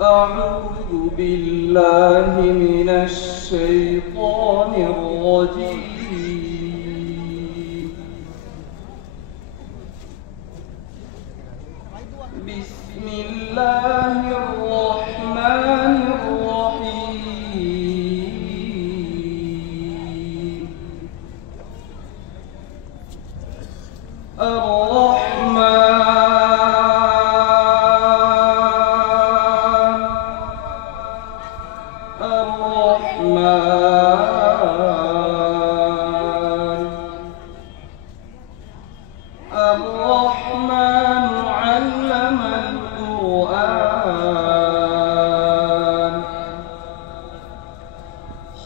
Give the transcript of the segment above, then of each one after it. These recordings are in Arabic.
أعوذ بالله من الشيطان الرجيم. بسم الله الرحمن الرحيم. الرحمن علم القرآن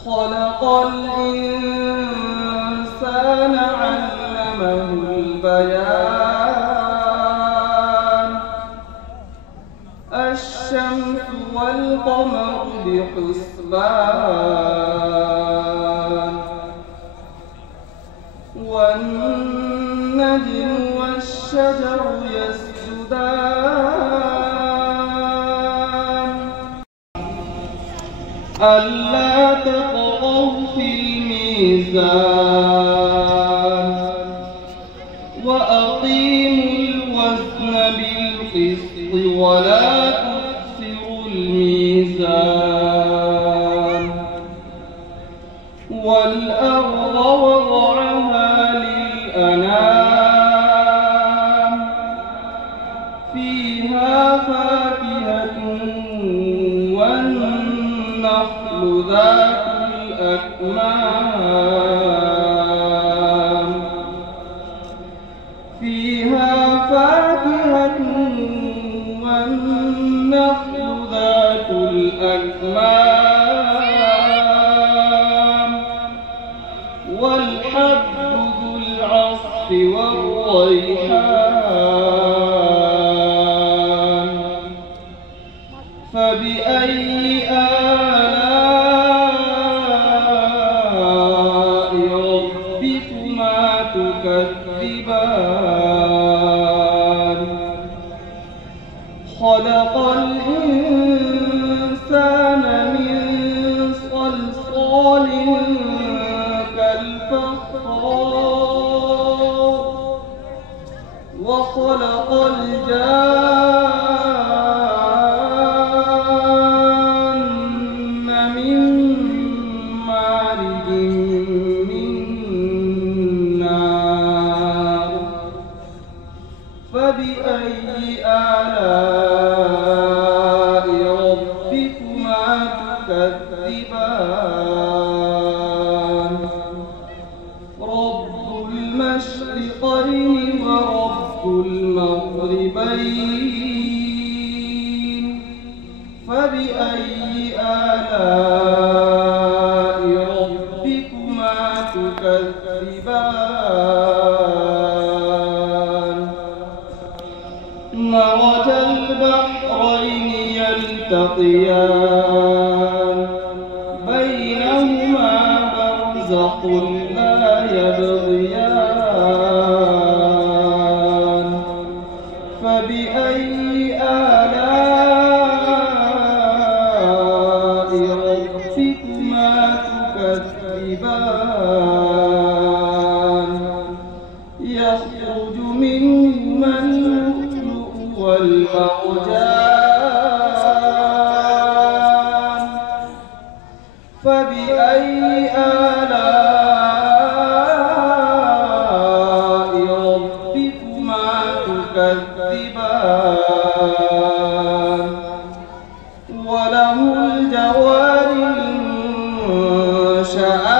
خلق الإنسان علمه البيان الشمس والقمر بحسبان والنجم والشجر يسجدان ألا تطغوا في الميزان وأقيموا الوزن بالقسط ولا تخسروا الميزان والأرض وضعها للأنام فيها فاكهة والنخل ذات الأكمام فيها فاكهة والنخل ذات الأكمام والحب ذو العصف والريحان فبأي آلاء ربكما تكذبان خلق الإنسان من صلصال كالفخار وخلق الجان من مارج من نار فبأي آلاء ربكما تكذبان رب المشرقين ورب المغربين فبأي آلاء ربكما تكذبان مرج البحرين يلتقيان بينهما برزخ لا يبغيان فبأي آلاء ربكما تكذبان يخرج منهما اللؤلؤ والمرجان فبأي آلاء ربكما تكذبان وله الجوار المنشآت